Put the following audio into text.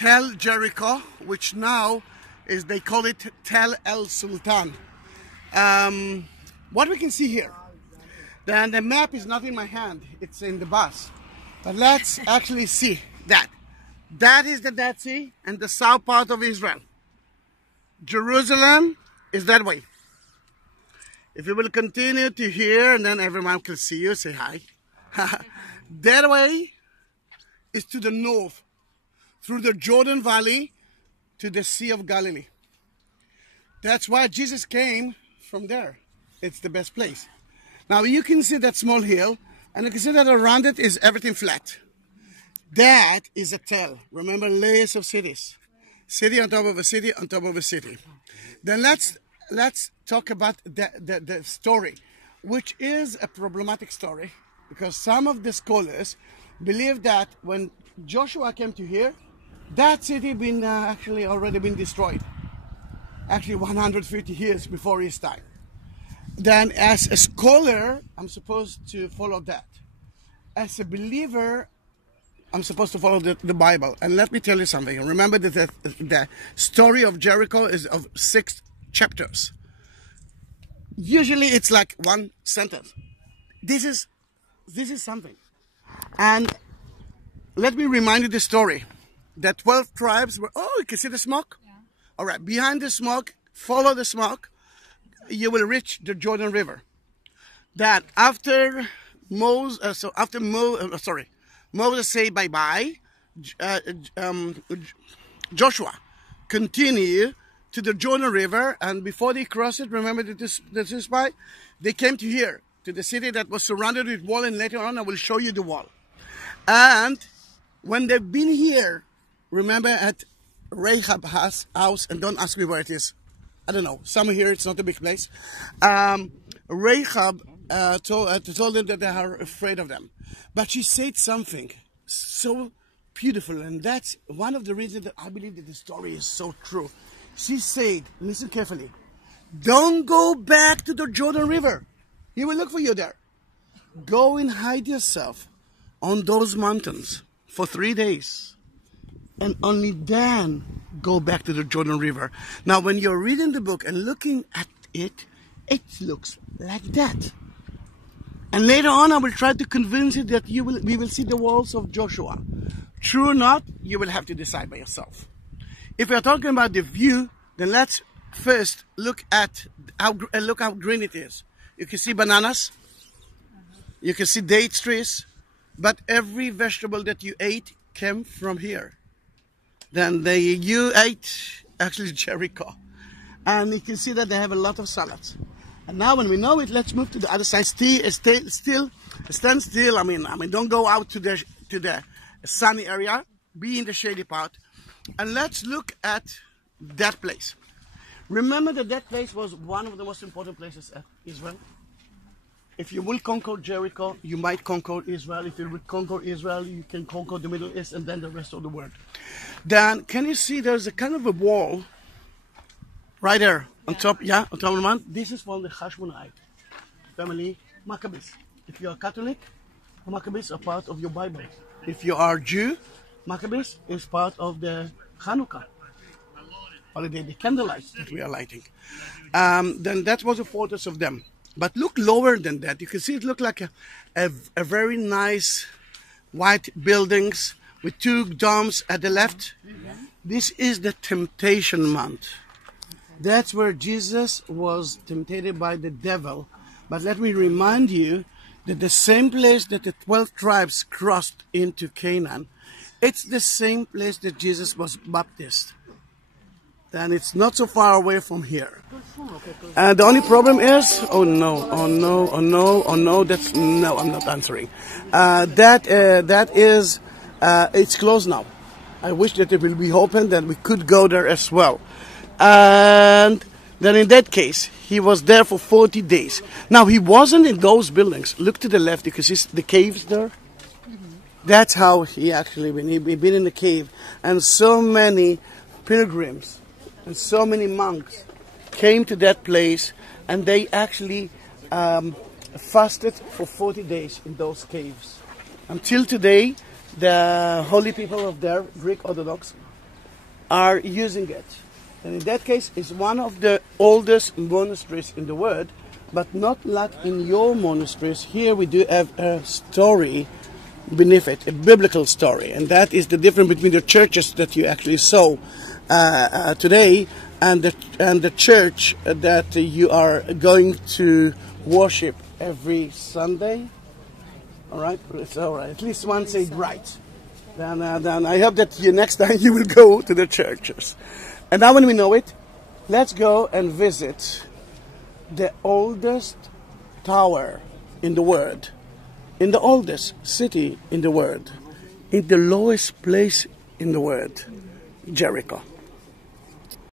Tel Jericho, which now is, they call it Tel El Sultan. What we can see here, then the map is not in my hand, it's in the bus. But let's actually see that. That is the Dead Sea and the south part of Israel. Jerusalem is that way. If you will continue to here, and then everyone can see you, say hi. That way is to the north, through the Jordan Valley to the Sea of Galilee. That's why Jesus came from there. It's the best place. Now you can see that small hill, and you can see that around it is everything flat. That is a tell. Remember, layers of cities. City on top of a city on top of a city. Then let's talk about the story, which is a problematic story, because some of the scholars believe that when Joshua came to here, that city been actually already been destroyed. Actually 150 years before his time. Then as a scholar, I'm supposed to follow that. As a believer, I'm supposed to follow the Bible. And let me tell you something. Remember that the story of Jericho is of 6 chapters. Usually it's like one sentence. This is something. And let me remind you the story. The 12 tribes were, oh, you can see the smoke? Yeah. All right, behind the smoke, follow the smoke, you will reach the Jordan River. That after Moses say bye-bye, Joshua continue to the Jordan River, and before they cross it, remember this by, they came to here, to the city that was surrounded with wall, and later on I will show you the wall. And when they've been here, remember at Rahab's house, and don't ask me where it is. I don't know. Somewhere here, it's not a big place. Rahab told them that they are afraid of them. But she said something so beautiful, and that's one of the reasons that I believe that the story is so true. She said, listen carefully, don't go back to the Jordan River. He will look for you there. Go and hide yourself on those mountains for 3 days. And only then go back to the Jordan River. Now, when you're reading the book and looking at it, it looks like that. And later on, I will try to convince you that we will see the walls of Joshua. True or not, you will have to decide by yourself. If we are talking about the view, then let's first look at how green it is. You can see bananas. You can see date trees. But every vegetable that you ate came from here. Then you ate actually Jericho. And you can see that they have a lot of salads. And now when we know it, let's move to the other side. Stand still. I mean, don't go out to the sunny area. Be in the shady part. And let's look at that place. Remember that place was one of the most important places at Israel. If you will conquer Jericho, you might conquer Israel. If you will conquer Israel, you can conquer the Middle East and then the rest of the world. Then, can you see there's a kind of a wall right there on top? Yeah, on top of the mountain. This is from the Hashmonite family, Maccabees. If you are Catholic, Maccabees are part of your Bible. If you are Jew, Maccabees is part of the Hanukkah holiday, the candlelight that we are lighting. Then that was a fortress of them. But look lower than that. You can see it look like a very nice white buildings with 2 domes at the left. This is the temptation mount. That's where Jesus was tempted by the devil. But let me remind you that the same place that the 12 tribes crossed into Canaan, it's the same place that Jesus was baptized. And it's not so far away from here. And the only problem is, oh no, I'm not answering. It's closed now. I wish that it will be open, that we could go there as well. And then in that case, he was there for 40 days. Now, he wasn't in those buildings. Look to the left, you can see the caves there. That's how he actually been. He'd been in the cave. And so many pilgrims and so many monks came to that place, and they actually fasted for 40 days in those caves. Until today, the holy people of there, Greek Orthodox, are using it. And in that case, it's one of the oldest monasteries in the world, but not like in your monasteries. Here we do have a story beneath it, a biblical story. And that is the difference between the churches that you actually saw today and the church that you are going to worship every Sunday. All right? It's all right. At least one said right. Then I hope that next time you will go to the churches. And now when we know it, let's go and visit the oldest tower in the world, in the oldest city in the world, in the lowest place in the world, Jericho.